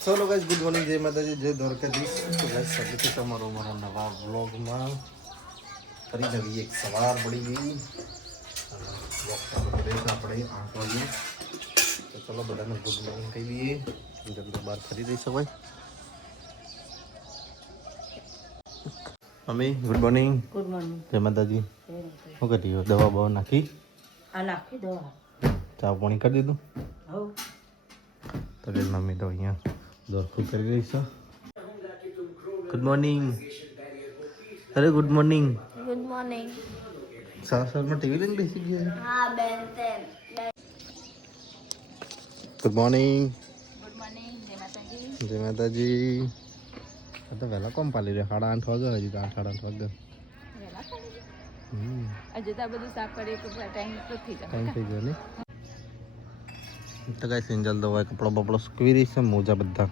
ચલો guys, good morning, જય માતાજી, જય દ્વારકાધીશ. તો ગાઈસ સ્વાગત છે તમારો અમારા નવા વ્લોગમાં. ફરી નવી એક સવાર પડી ગઈ. વોક ચાલુ કરીએ છીએ આપણે 8 વાગે. તો ચલો બધાને ગુડ મોર્નિંગ કહી દઈએ. જલ્દી બહાર ફરી રહી સવાય. Mummy good morning. Good morning. જય માતાજી. શું કરી દવા બવા નાખી? આ નાખી દવા. ચા પાણી કરી દીધું? હવ. તો કે મમ્મી તો અહીંયા દોરખું કરી રહી છે. Good morning. અરે ગુડ મોર્નિંગ. Good morning. સાસરમાં ટીવી લઈને બેસી ગયા? હા બેન તેમ. Good morning. Good morning. જય માતાજી. જય માતાજી. આ તો વહેલા કોમ પાલી રહ્યા? 8:30 વાગે. હજી તો 8:30 વાગે. વેલા પડી હમ આજે તો આ બધું સાફ કરીએ તો ટાઈમ એટલો થઈ જાય. ટાઈમ થઈ ગયો ને. તો કાંઈ સિંજલ તો હોય કપડો બપડો સૂકવી રહી છે. મોજા બધા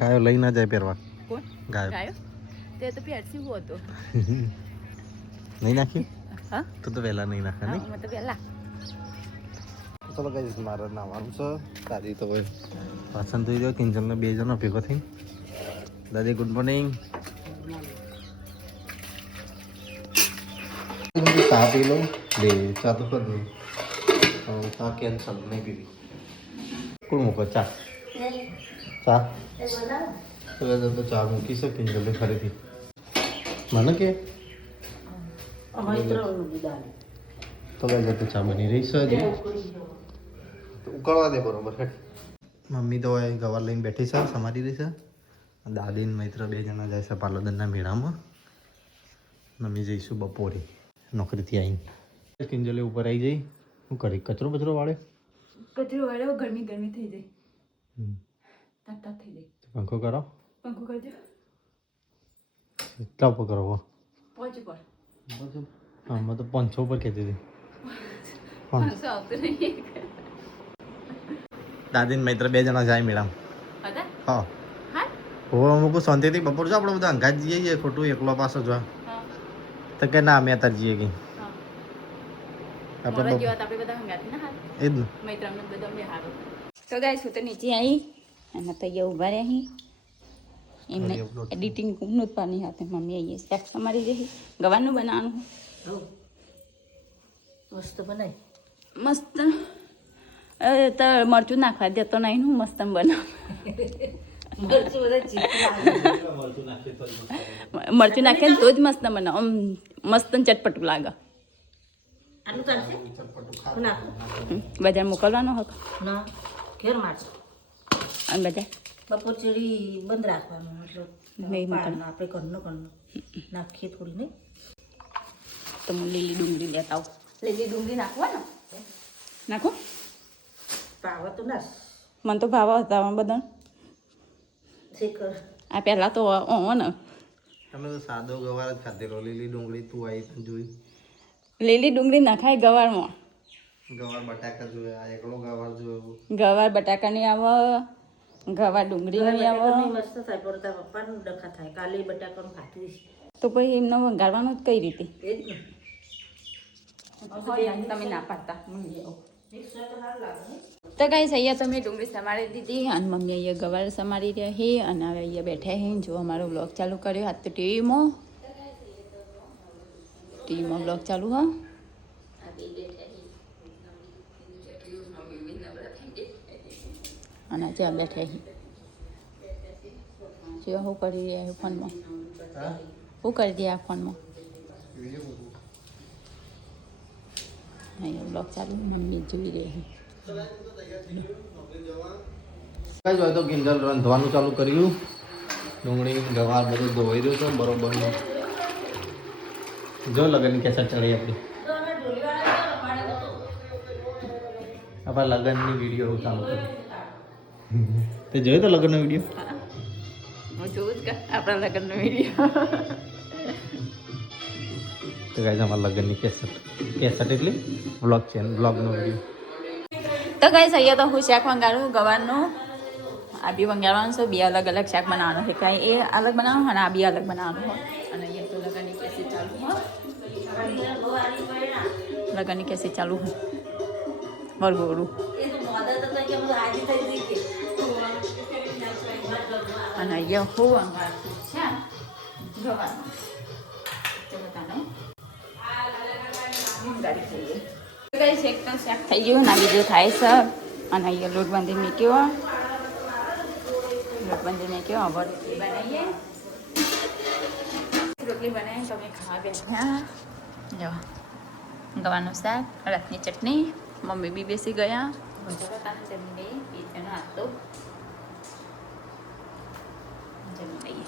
ગાયો લઈ ના જાય પહેરવા. કોણ? ગાયો તે તો પેરસી હતો. નહીં નાખ્યું? હા તો વહેલા નહીં નાખે નહીં. હું તો વેલા. ચલો ગાઈસ, મારે નાવાનું છે. દાદી તો હોય વાસણ ધોઈ દો. કિંજલને 2 જણો ભેગો થઈ. દાદી ગુડ મોર્નિંગ. ચા પી લો. બે ચા તો કરી દો. ચા કેન્સલ નહીં પીવી. કોણ મૂકો ચા? ચા તો ચા મૂકી છે કિંજલે ફરીથી. મને કે તો ગાઈસ તો ચા બની રહી છે હજી. ઉકળવા દે બરોબર. મમ્મી તો હોય ગવાર લઈને બેઠી છે, સમારી રહી છે. દાદી ને મૈત્ર 2 જણા જાય છે પાલોદરના મેળામાં. મમ્મી જઈશું બપોરે નોકરીથી આવીને. કિંજલે ઉપર આવી જઈ. શું કરી? કચરો બચરો વાળે? કચરો વાળ્યો. ગરમી ગરમી થઈ જાય. તાપ થઈ જાય. પંખો કરો. પંખો કરજો. એટલા ઉપર કરો. પહોંચ પર આમાં તો 500 ઉપર કહેતી હતી. 500 આવતું નહીં. દાદી ને મૈત્ર 2 જણા જાય મેળામાં. હતા? હા હા હું અમુક શાંતિથી બપોર જો આપણે બધા અંગાત જઈએ. ખોટું એકલો પાછો જો હા તો કે ના અમે અત્યારે જઈએ ગઈ. મોરા જેવા તો આપણે બધા હંગાતી ના હાલ. એ જ ને. મૈત્રને બધા બે હારો. તો ગાઈસ હું તો નીચે આવી અને તો અહીંયા ઊભા રહ્યા અહીં. એમને એડિટિંગ નું જ પાણી હાથે મમ્મી આવીએ શાક સમારી રહી. ગવાનું બનાવવાનું. મસ્ત બનાય. મસ્ત. અરે તો મરચું નાખવા દેતો નહીં હું મસ્ત બનાવ. મરચું નાખે ને તો જ મસ્ત બનાવ. મસ્ત ચટપટું લાગે. આનું ચાલશે? નાખો. બજાર મોકલવાનો હક ના ઘેર માટે અને બજાર બપોર ચીડી બંધ રાખવાનું. એટલે નહીં પાડનું આપણે ઘરનું નાખીએ થોડી નહીં. તો હું લીલી ડુંગળી લેતા આવું. લીલી ડુંગળી નાખવાનો નાખો. પાવા તો ના મને તો ભાવ હતા બધા. શીખર આ પહેલાં તો ને અમે તો સાદો ગવાર જ ખાધેલો. લીલી ડુંગળી તું આવી પણ જોઈ. લીલી ડુંગળી નખાય ગવારમાં. ગવાર બટાકા જોયા. આ એકલો ગવાર જોયો. ગવાર બટાકા નહીં આવે. ગવાર ડુંગળી નહીં આવે. મસ્ત થાય પણ તારા પપ્પાનું ડખા થાય. કાલે બટાકાનું ખાતું છે તો પછી એમને વઘારવાનું જ કઈ રીતે? એ જ ને. તમે ના પાડતા. મિક્સ હોય તો સારું લાગે ને. તો કઈ અહીંયા તમે ડુંગળી સમારી દીધી અને મમ્મી અહીંયા ગવાર સમારી રહ્યા છે અને હવે અહીંયા બેઠા છે. જો અમારો બ્લોગ ચાલુ કર્યો. આજ તો ટીવીમાં બ્લોગ ચાલુ હા. અને ત્યાં બેઠા છે. જો શું કરી રહ્યા છે ફોનમાં? શું કરી દે આ ફોનમાં? અહીંયા બ્લોગ ચાલુ મમ્મી જોઈ રહી છે. કઈ હોય તો કિંજલ રાંધવાનું ચાલુ કર્યું. ડુંગળી ગવાર બધું ધોઈ રહ્યું છે બરોબર. જો લગન કેસેટ ચડી આપણી. આપણા લગ્નની વિડીયો ચાલુ કરી. તે જોયો તો લગ્નનો વિડીયો? હું જોઉં જ આપણા લગ્નનો વિડીયો. તો ગાઈસ અમારા લગ્નની કેસેટ એટલે વ્લોગ છે. વ્લોગનો વિડીયો. તો ગાઈસ અહીંયા તો હું શાક વંગાળું ગવારનું. આ બી વંગાળવાનું છે. 2 અલગ અલગ શાક બનાવવાનું છે. કાંઈ એ અલગ બનાવવાનું અને આ બી અલગ બનાવવાનું હોય. અને અહીંયા તો લગ્નની કેસેટ ચાલુ હોય. લગ્નની કેસેટ ચાલુ હોય. વરગોડું એ તો મોદા તો કે હાજી થઈ ગઈ કે અને અહીંયા હું અંગારતું છે ગવાનું ચલો તાને ગાડી જઈએ કઈ શેક તો શાક થઈ ગયું ના બીજું થાય છે અને અહીંયા લોટ બાંધી મૂક્યો હવે રોટલી બનાવીએ રોટલી બનાવીને તમે ખાવા બેઠા જો ગવાનું શાક રાતની ચટણી મમ્મી બી બેસી ગયા જમીને પીવાનો આટલો જમી લઈએ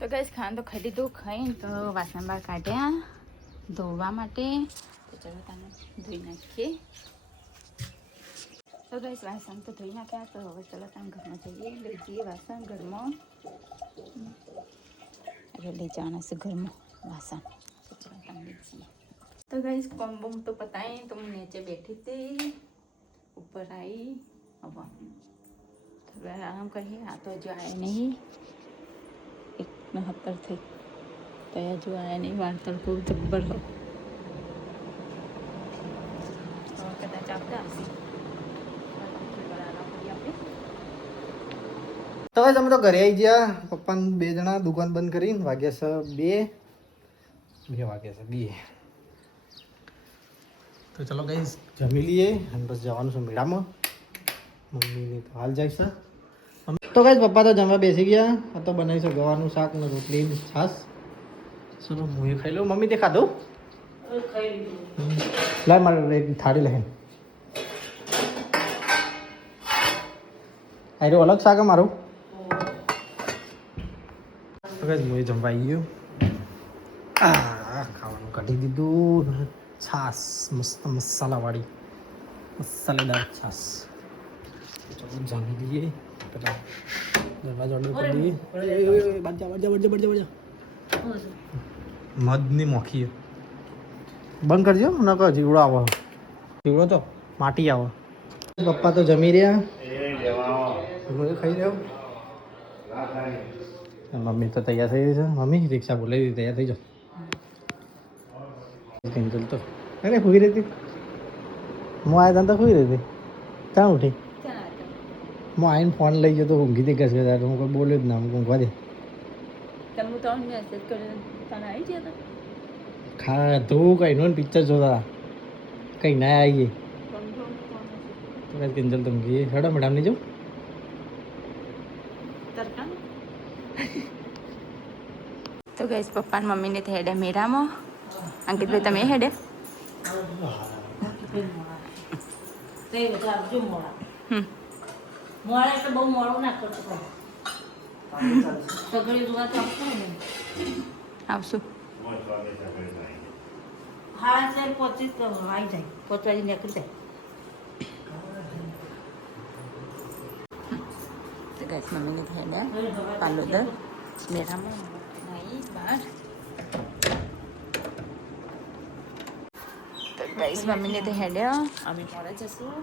તો ગઈશ ખાવાનું તો ખાઈ લીધું ખાઈને તો વાસણ બહાર કાઢ્યા ધોવા માટે તો ચલો તને ધોઈ નાખીએ તો ગઈશ વાસણ તો ધોઈ નાખ્યા તો હવે ચલો તમે ઘરમાં જઈએ લઈ જઈએ વાસણ ઘરમાં અરે લઈ જવાના છે ઘરમાં વાસણ તો ચલો તમે લઈ જઈએ તો ગઈશ કોમ બમ તો પતાવી તો હું નીચે બેઠી હતી ઉપર આવી હવે આરામ કરીએ આ તો હજુ આવ્યા નહીં 1:69 થઈ તો હજુ આવ્યા નહીં વાર તડકો જબ્બર હો કદાચ આવતા હશે તો ભાઈ અમે તો ઘરે આવી ગયા પપ્પાને 2 જણા દુકાન બંધ કરીને વાગ્યા છે 2 વાગ્યા છે 2 તો ચલો ગાઈસ જમી લઈએ અને બસ જવાનું છે મેળામાં મમ્મીની તો હાલ જાય છે તો ગાઈસ પપ્પા તો જમવા બેસી ગયા આ તો બનાવી છે ગવાનું શાક ને રોટલી ને છાશ ચલો હું એ ખાઈ લઉં મમ્મી તે ખાધું લાય મારે એક થાળી લઈને આ રહ્યું અલગ શાક મારું તો ગાઈસ હું જમવા આવી ગયો ખાવાનું કાઢી દીધું છાશ મસ્ત મસાલાવાળી મસાલેદાર છાશ ચલો જામી દઈએ પેલા દરવાજો ઓર્ડર કરી દઈએ બાજા મધની મોખી બંધ કરજો ન કહો જીવડો આવો જીવડો તો માટી આવો પપ્પા તો જમી રહ્યા ખાઈ રહ્યો મમ્મી તો તૈયાર થઈ ગઈ છે મમ્મી રિક્ષા બોલાવી તૈયાર થઈ જાઓ કિંજલ તો અરે હુઈ રહી હતી હું આવ્યા તો હુઈ રહી હતી ક્યાં ઉઠી હું આવીને ફોન લઈ ગયો તો ઊંઘી હતી ઘસે હું કોઈ બોલ્યો જ ના હું ઊંઘવા દે ખાધું કઈ નો પિક્ચર જોતા કઈ ના આવીએ કિંજલ તો ઊંઘી હેડો મેડમ ની જો તો ગઈશ પપ્પા ને મમ્મીને તો હેડે મેળામાં અંકિતભાઈ તમે હેડે મોડે તો બહુ મોડું ના કરતો સગડી જોવા તો આવશું 4:25 આવી જાય 5 વાગે નીકળી જાય તો ગઈશ મમ્મીને તો હેડે પાલોદર મેળામાં બહાર તો ગઈશ મમ્મીને તો હેડ્યા અમે મોડા જશું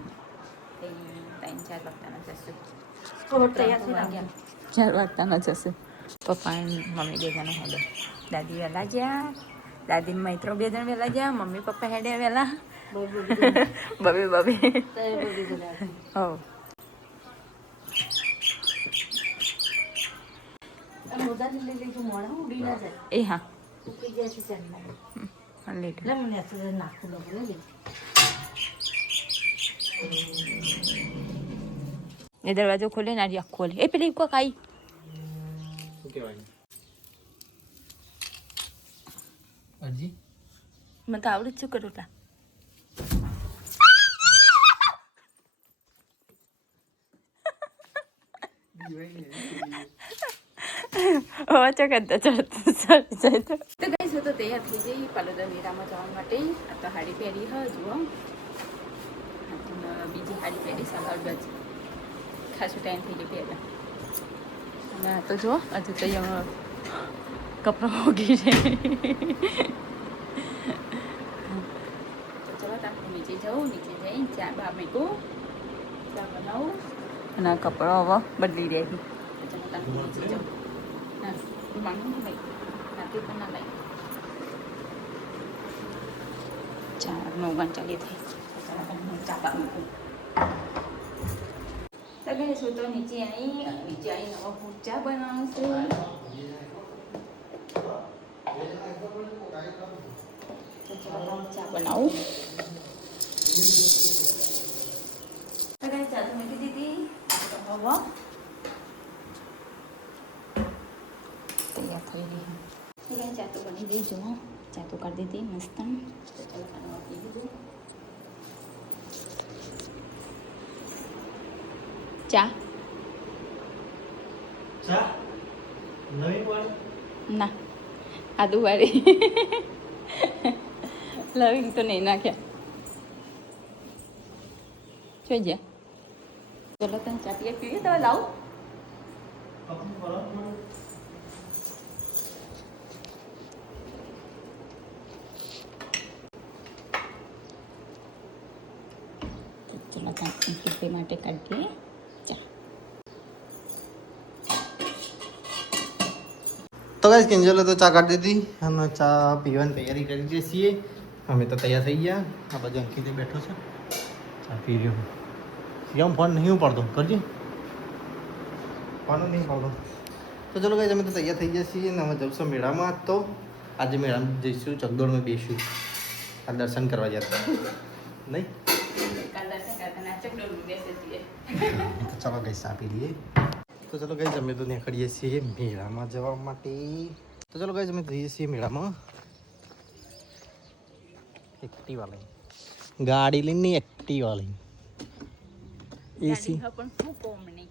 3-4 વાગતાના જશું તૈયાર 4 વાગતાના જશે પપ્પા મમ્મી 2 જણા હેડે દાદી વહેલા ગયા દાદી મિત્રો 2 જણ વહેલા ગયા મમ્મી પપ્પા હેડ્યા વહેલા બબે હો એ હા એ દરવાજો ખોલે ને આજે ખોલે એ પેલી કોક આવી અરજી મને તો આવડે જ શું કરું તા તો ગઈ છું તો તૈયાર થઈ જઈ પાલોદર મેળામાં જવા માટે આ તો હાડી પહેરી હ જુઓ બીજી હાડી પહેરી સવાર બાજ ખાસું ટાઈમ થઈ ગયો પહેલા અને આ તો જુઓ હજુ તો કપડાં હોગી છે તો ચલો તમે નીચે જાઉં નીચે જઈને ચા બા મૂકું ચા બનાવું અને આ કપડાં હવે બદલી દે તો ચલો તમે નીચે જાઉં માનું નહીં નાથી પણ ના લાગી 4:39 થઈ ચા બા મૂકું તો ગાઈસ હું તો નીચે આવી નવો પૂચા બનાવું છું. તો ચાલો ચા બનાવું. તો ગાઈસ ચા તો મૂકી દીધી. તો હવે તૈયાર થઈ ગઈ. તો ગાઈસ ચા તો બની ગઈ. જો ચા તો કરી દીધી મસ્ત. તો ચાલો ખાવાનું આપી દીધું. ચા નવી વાળી ના આદુ વાળી લવિંગ તો નહીં નાખ્યા. જોઈ જા ચલો તને ચા પીએ તો લાવું. ચલો તે માટે કાઢીએ ચા. તો ગાઈસ કિંજલે તો ચા કાઢી દીધી અને ચા પીવાની તૈયારી કરી દઈએ છીએ. અમે તો તૈયાર થઈ ગયા. આ બાજુ અંકિત બેઠો છે, ચા પી રહ્યો. સીએમ ફોન નહીં ઉપાડતો, કરજે ફોન નહીં ઉપાડતો. તો ચલો ગાઈસ અમે તો તૈયાર થઈ ગયા છીએ અને અમે જઈશું મેળામાં. તો આજે મેળામાં જઈશું, ચકદોડમાં બેસીશું. આ દર્શન કરવા જતા નહીં. તો ચલો ગાઈસ ચા પી લઈએ. તો ચલો ગાઈસ અમે તો નીકળીએ છીએ મેળામાં જવા માટે. તો ચલો ગાઈસ અમે જઈએ છીએ મેળામાં. એક્ટિવા લઈને, ગાડી લઈને એક્ટિવા લઈને એસી પણ શું કોમ નહીં.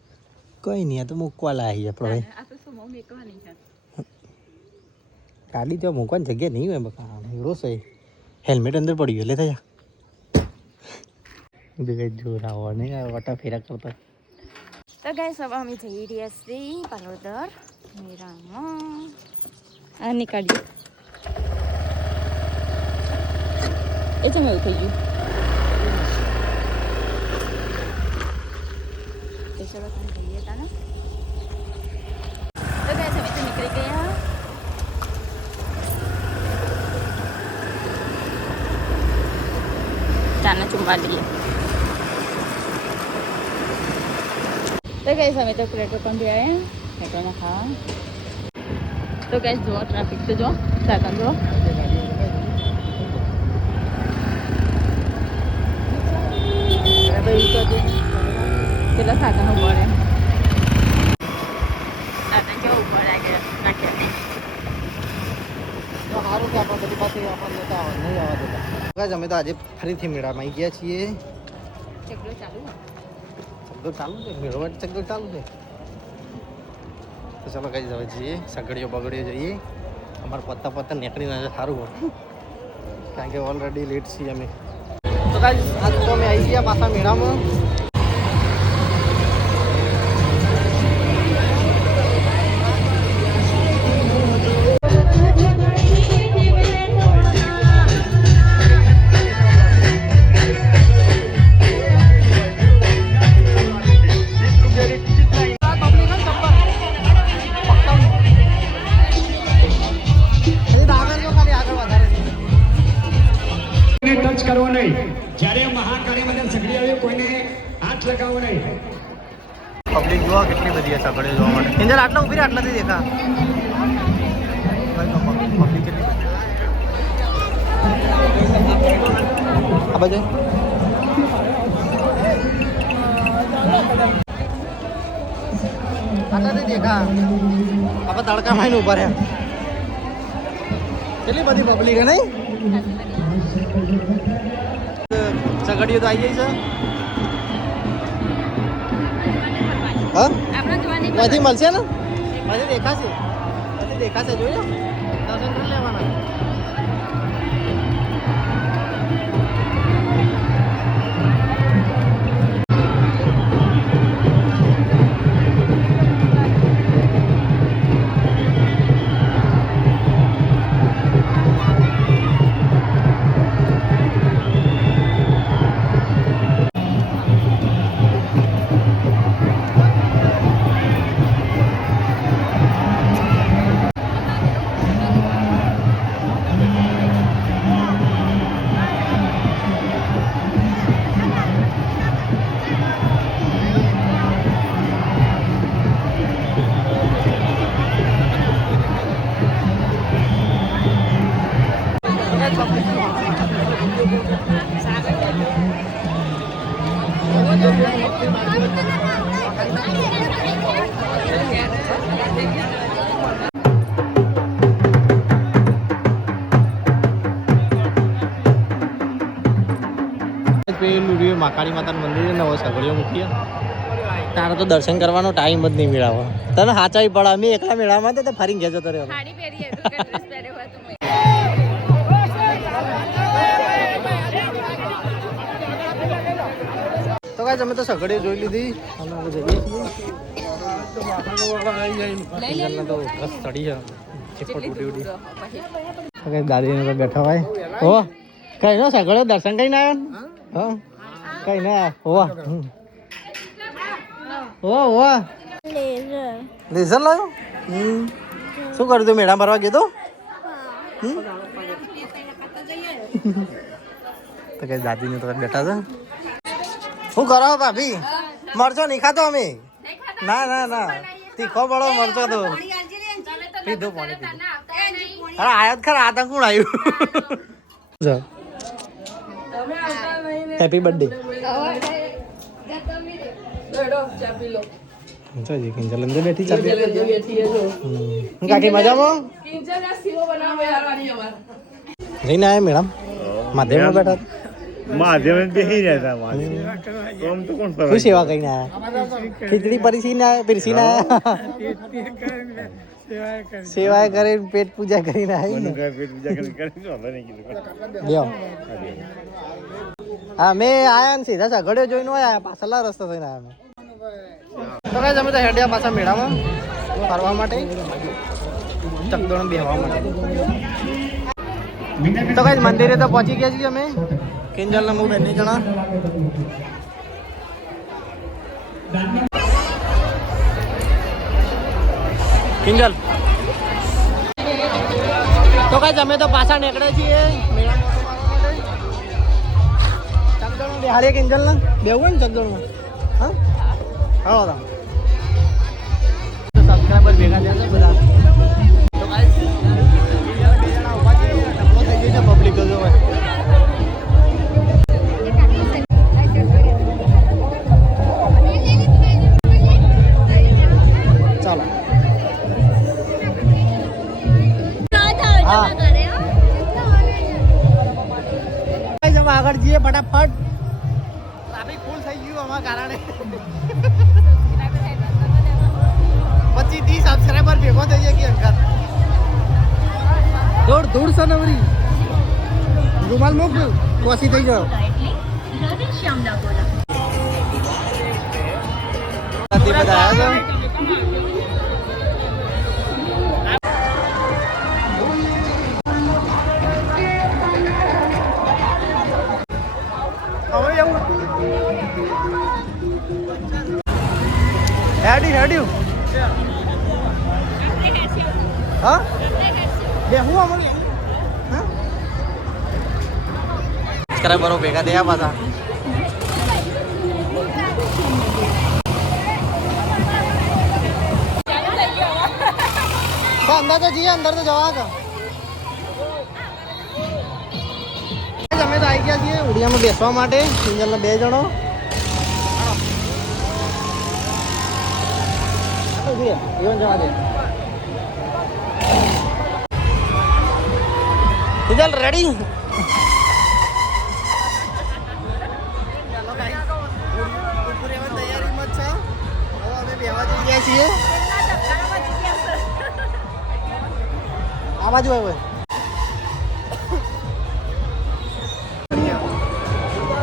કઈ નહીં, આ તો મૂકવા લાવી આપણે. આ તો શું મમ્મી કહેવાની છે. ગાડી તો મૂકવાની જગ્યા નહીં હોય બકા. મેળો છે, હેલ્મેટ અંદર પડી ગયું. લે થયા બે જોરાવો નહીં વટા ફેરા કરતા. તો ગાઈસ હવે અમે જઈ રહ્યા છીએ પાલોદર મેળામાં. આ નીકળીએ એ છે એવું થઈ ગયું. તો ચલો તમે જઈએ તા ને. તો ગાઈસ અમે તો નીકળી ગયા. ચાના ચુંબા લઈએ. તો ગાઈસ અમે તો પેટ્રોલ પંપ આવ્યા પેટ્રોલમાં ખાવા. તો ગાઈસ જો ટ્રાફિક તો જો સાધન જો. કેટલા સાધનો પડે. સાધન કેવું ઉપર નાખ્યા. સારું કે આપણે બધી પાસે આપણે લેતા હોય, નહીં આવવા દેતા. ગાઈસ અમે તો આજે ફરીથી મેળામાં આવી ગયા છીએ. ચકડો ચાલુ ચકડોળ ચાલુ છે, મેળો માટે ચકડોળ ચાલુ છે. તો ચાલો કઈ જવા જઈએ, સગડીઓ બગડીઓ જઈએ. અમારે પત્તા નીકળીને સારું હોય, કારણ કે ઓલરેડી લેટ છીએ અમે. તો કાંઈ આજ તો અમે આવી ગયા પાછા મેળામાં. ટચ કરવો નહીં. જ્યારે મહાકાળી બધા સગડી આવી કોઈને હાથ લગાવવો નહીં. પબ્લિક જોવા કેટલી બધી છે સગડીઓ જોવા માટે. ઇન્જર આટલા ઉભી રહે, આટલાથી દેખા પબ્લિક કેટલી બધી. આ બાજુ આટલાથી દેખા. આપણે તડકામાં આવીને ઉભા રહ્યા. કેટલી બધી પબ્લિક હે નહીં. સગડીઓ તો આવી ગઈ છે. હા બધી મળશે ને, બધી દેખાશે જોઈ લો. દર્શન કરી લેવાના. પેલું રહ્યું મહાકાળી માતાનું મંદિર ને હવે સગડીઓ મૂકીએ તારે તો દર્શન કરવાનો ટાઈમ જ નહીં મેળાવો તને સાચાવી પડે અમે એકલા મેળામાં તો ફરીને ગયા જતો રહ્યો તો કાંઈ તમે તો સગડીઓ જોઈ લીધી અમે હવે જઈએ છીએ તો બસ ચડી છે ચીપટ ઉડી ઉડી દાદીને તો બેઠા હોય હો કઈ ના સગડે દર્શન કરીને આવ્યો હા કઈ ના હોવા હોવા લેઝર લાવ્યો શું કર્યું તું મેળા ભરવા ગયો તો કઈ દાદીને તો બેઠા છે શું કરો ભાભી મરચો નહીં ખાતો અમે ના ના ના તીખો બળો મરચો તો પીધું પાણી પીધું અરે આયા ખરા આ તો કોણ આવ્યું હેપી બર્થડે કિંજલ અંદર બેઠી કાકી મજામાં જઈને આયા મેડમ માધ્યમમાં બેઠા માધ્યમ બેસી રહ્યા હતા આમ તો કોણ શું સેવા કરીને આયા ખીચડી પરીસીને પીરસીને આયા સેવાય કરીને પેટ પૂજા કરીને આવી ને હા મેં આયા ને સીધા સગડ્યો જોઈને આયા પાછલા રસ્તા થઈને આયા તો કાંઈ અમે તો હેડ્યા પાછા મેળામાં ફરવા માટે ચકડોળ બેહવા માટે તો કાંઈ મંદિરે તો પહોંચી ગયા છીએ અમે કિંજલ ને હું બંને જણા કિંજલ તો કાંઈ અમે તો પાછા નીકળે છીએ મેળામાં ચકડોળ બેહાડીએ કિંજલ ને બેવું ને ચકડોળમાં હા હા સબસ્ક્રાઈબર ભેગા થયા છે બધા તો ગાઈસ પબ્લિક જો હોય ચાલો હા આગળ જઈએ ફટાફટ ટ્રાફિક ફૂલ થઈ ગયું અમારા કારણે 25-30 સબસ્ક્રાઈબર ભેગો થઈ જાય કે અંકર દોડ દોડ સનવરી રૂમાલ મોક કોસી થઈ ગયો બધા આવ્યા હેડ્યું હા બેહું અમારી હા સબસ્ક્રાઈબરો ભેગા થયા પાછા અંદર તો જઈએ અંદર તો જવા દો અમે તો આવી ગયા છીએ ઉડિયામાં બેસવા માટે સિંગલના 2 જણો જીવન જવા દે સિંગલ રેડી તૈયારીમાં છે હવે અમે બેહવા જઈ રહ્યા છીએ આ બાજુ આવ્યો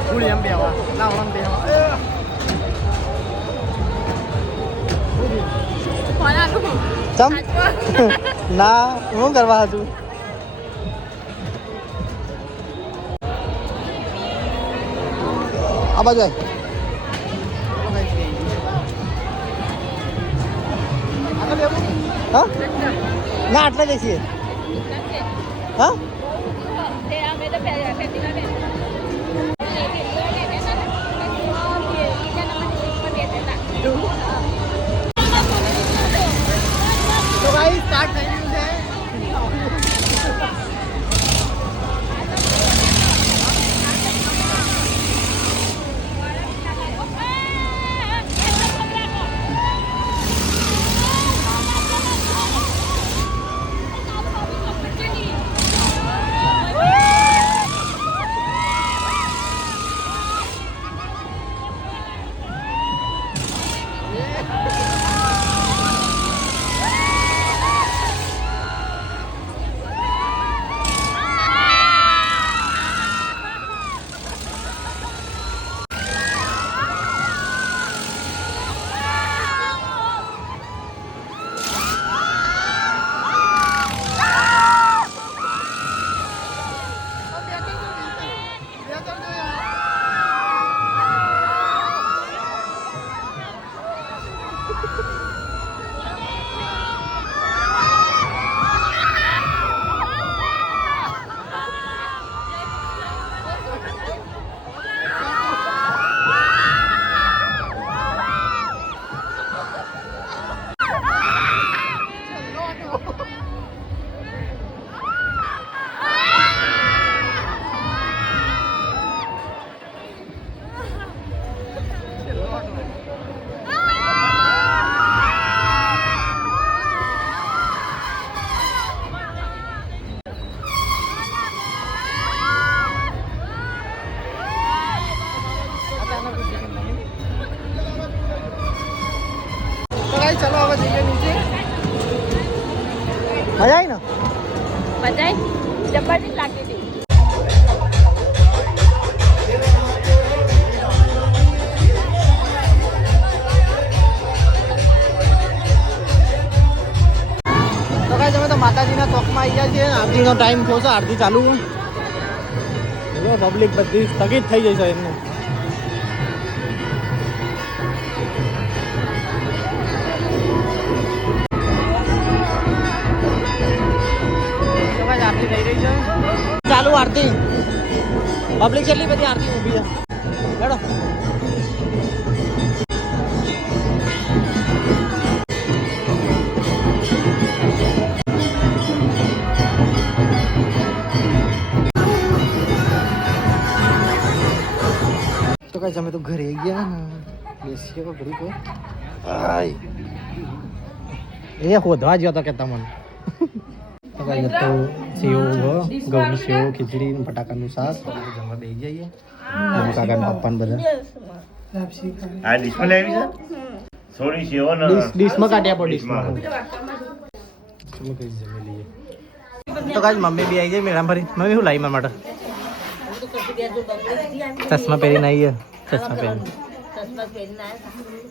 ફૂલ એમ બેવા લાવણ બેવા ચમ ના હું કરવા હતું આ બાજુ હા ના આટલા જઈશીએ હા તો ભાઈ સ્ટાર્ટ થઈ ગયું છે ચલો હવે જઈએ નીચે. મજા આવી ને? બધાય જબરદસ્ત લાગતી હતી. તો કાંઈ તમે તો માતાજીના ચોકમાં આવી ગયા છીએ. આરતીનો ટાઈમ થયો છે, આરતી ચાલુ. પબ્લિક બધી સ્થગિત થઈ જશે એમને. આરતી થઈ રહી છે ચાલુ. આરતી પબ્લિક કેટલી બધી આરતી ઊભી છે. હેડો તો કઈ અમે તો ઘરે આવી ગયા ને બેસીએ ઘડી કોઈ એ હોધવા જ્યો તો કે તમને તો સેવ ઘઉંની સેવ ખીચડી બટાકાનું શાક જમવા બેસી જઈએ. કાકા પપ્પા બધા આ ડીશમાં લાવી છે સોરી સેવો ને ડીશમાં કાઢ્યા પડે. ડીશમાં ચલો કઈ જમી લઈએ. તો કાંઈ મમ્મી બી આવી જાય મેળામાં ફરી. મમ્મી શું લાવી મારા માટે? ચશ્મા પહેરીને આવી ગયા. ચશ્મા પહેરી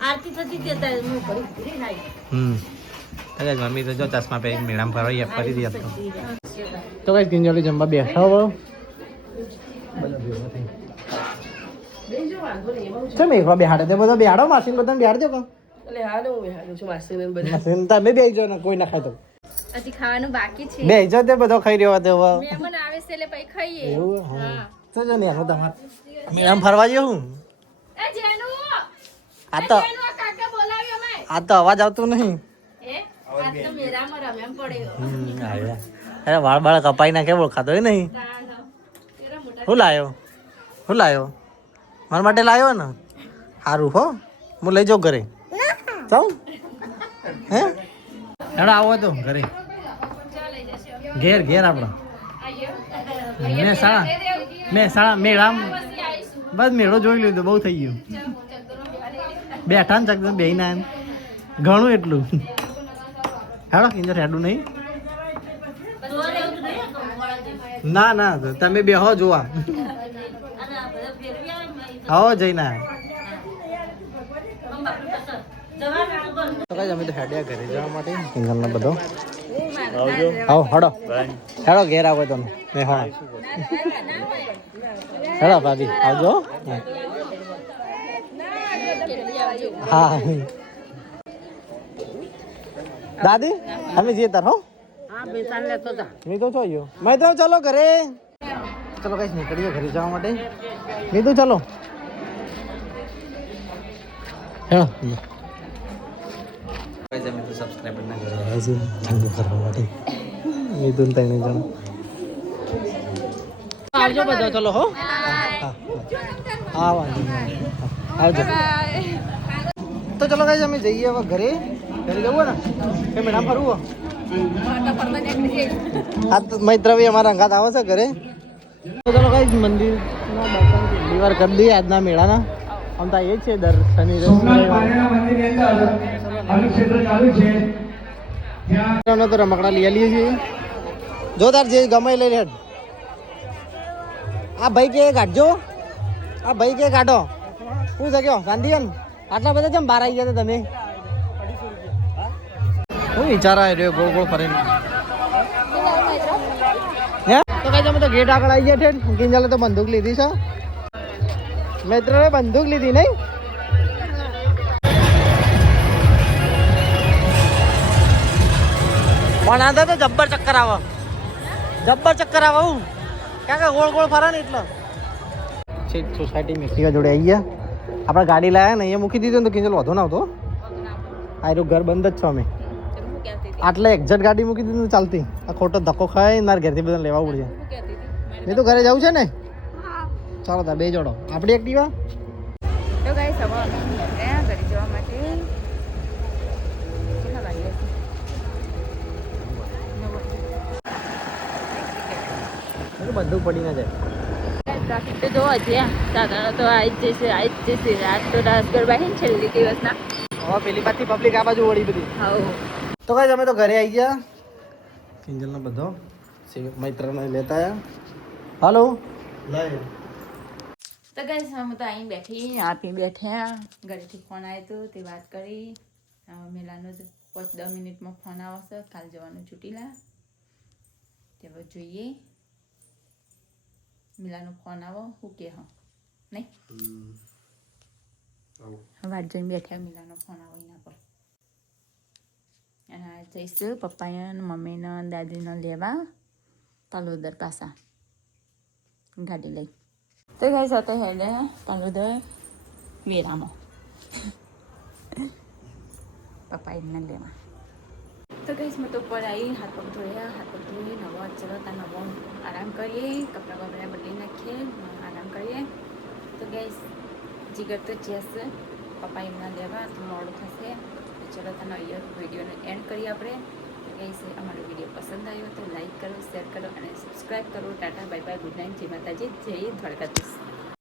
આરતી થતી જતા હું ઘડી અરે મમ્મી તો જો ચશ્મા પહેરીને મેળામાં ફરવા ફરી દે. તો કઈ કિંજોલી જમવા બેઠા હો ચમ એકવા બેહાડે તે બધો બેહાડો. માસીને બધા બેહાડજો કો. માસીને તમે બેહી જાઓ ને કોઈ ના ખાય તો હજી ખાવાનું બાકી છે. બેહી જાઓ તે બધો ખાઈ રહ્યો હતો. મહેમાન આવે છે એટલે પછી ખાઈએ. એવું હા તો જો ને એનો તમારે મેળામાં ફરવા જેવું હું એ જેનુ આ તો કાકા બોલાવ્યો અમે. આ તો અવાજ આવતો નહીં. આજ તો મેરામાં રમ્યા પડ્યો. અરે વાળ બાળ કપાઈ નાખે ઓળખાતો નહીં. શું લાયો? શું લાયો? મારા માટે લાવ્યો ને? સારું હો હું લઈ જાઉં ઘરે. જાઉં હે હેડો આવો તો ઘરે ઘેર ઘેર આપણા મહેસાણા મેળામ બસ મેળો જોઈ લીધો બહુ થઈ ગયું. બેઠા ને ચક બે ના ઘણું એટલું. હેડો કિંજર હેડું નહીં. ના ના તમે બેહો જોવા. આવો જઈને અમે તો હેડ્યા ઘરે જવા માટે સિંગલનો બધો. આવો હડો હેડો ઘેર આવો તમે મેં હો હેડો ભાભી આવજો. હા દાદી અમે જઈએ તાર હો. મેં તો છો મેં તો ચલો ઘરે. ચલો કઈ નીકળીએ ઘરે જવા માટે. મેં તો ચલો હેડો. અમે તો સબસ્ક્રાઈબર ના ઘરે આવ્યા છીએ ઠંડુ કરવા માટે. મિથુન ત્રણે જણ આવજો બધા. ચલો હો હા વાંધો નહીં આવજો. તો ચલો ગાઈસ અમે જઈએ હવે ઘરે. ઘરે જવું ને કે મેડમ ફરવું આ તો મૈત્રવી અમારા અંગાત આવે છે ઘરે. તો ચલો ગાઈસ મંદિરના દર્શન પહેલી વાર કરી દઈએ આજના મેળાના. આમ તો એ જ છે દર શનિ તો રમકડા લઈ લઈએ છીએ. જો તાર જે ગમે લઈ લે. આ ભાઈ કે કાઢજો. આ ભાઈ કે કાઢો. શું છે કયો ગાંધીયન આટલા બધા જેમ બહાર આવી ગયા તમે? હું વિચાર આવ્યો ગોળ ગોળ ફરીને. હે તો કઈ તમે તો ગેટ આગળ આવી ગયા છે. કિંજલે તો બંદૂક લીધી છે. મિત્રોએ બંદૂક લીધી નહીં. પણ આંધા તો જબ્બર ચક્કર આવે. જબ્બર ચક્કર આવે હું કારણ કે ગોળ ગોળ ફરે ને એટલે. સોસાયટી મેક્સિકા જોડે આવી ગયા. આપણે ગાડી લાયા ને અહીંયા મૂકી દીધું ને તો કિંજલ વધુ ના આવતો. આયરું ઘર બંધ જ છો અમે. આટલે એક્ઝેક્ટ ગાડી મૂકી દીધું ચાલતી. આ ખોટો ધક્કો ખાય મારા ઘરેથી બધા લેવા પડશે. મેં તો ઘરે જવું છે ને. ચાલો તા બે જોડો આપણી એક્ટિવા. તો ગાઈસ હવે અમે ગયા ઘરે જવા માટે. કેટલા વાગ્યા છે? બધું પડી ના જાય. ટ્રાફિક તો જોવા છે. દાદા તો આવી જ જશે રાત તો રાસ ગરબા છે ને છેલ્લી દિવસના. હવે પેલી પાછી પબ્લિક આ બાજુ વળી બધી હાઉ તો કઈ અમે તો ઘરે આવી ગયા કિંજલનો બધો મૈત્રને લેતા આવ્યા હાલો લાય તો ગાઈસ હું તો અહીં બેઠી આપી બેઠ્યા ઘરેથી ફોન આવ્યો હતો તે વાત કરી મેલાનો જ 5-10 મિનિટમાં ફોન આવશે કાલ જવાનું છૂટીલા તે હવે જોઈએ મિલાનો ફોન આવો હું કે હા નહીં વાત જોઈને બેઠા મિલાનો ફોન આવો એના પર અને જઈશું પપ્પાને મમ્મીને દાદીને લેવા તલોદર પાસા ગાડી લઈ તો ગાઈસ હતા હેડે તલોદર વેરામાં પપ્પા એમને લેવા તો ગાઈસ મેં તો ઉપર આવી હાથ પગ ધોઈ નવો ચલો ત્યાં નવો આરામ કરીએ કપડાં બદલી નાખીએ આરામ કરીએ તો ગાઈસ જીગર તો જશે પપ્પા એમના લેવા તો મોડું થશે તો ચલો તને અહીંયા વિડીયોને એન્ડ કરીએ આપણે તો ગાઈસ અમારો વિડીયો પસંદ આવ્યો તો લાઈક કરો શેર કરો અને સબસ્ક્રાઈબ કરો Tata bye bye good night જય માતાજી જય દ્વારકાધીશ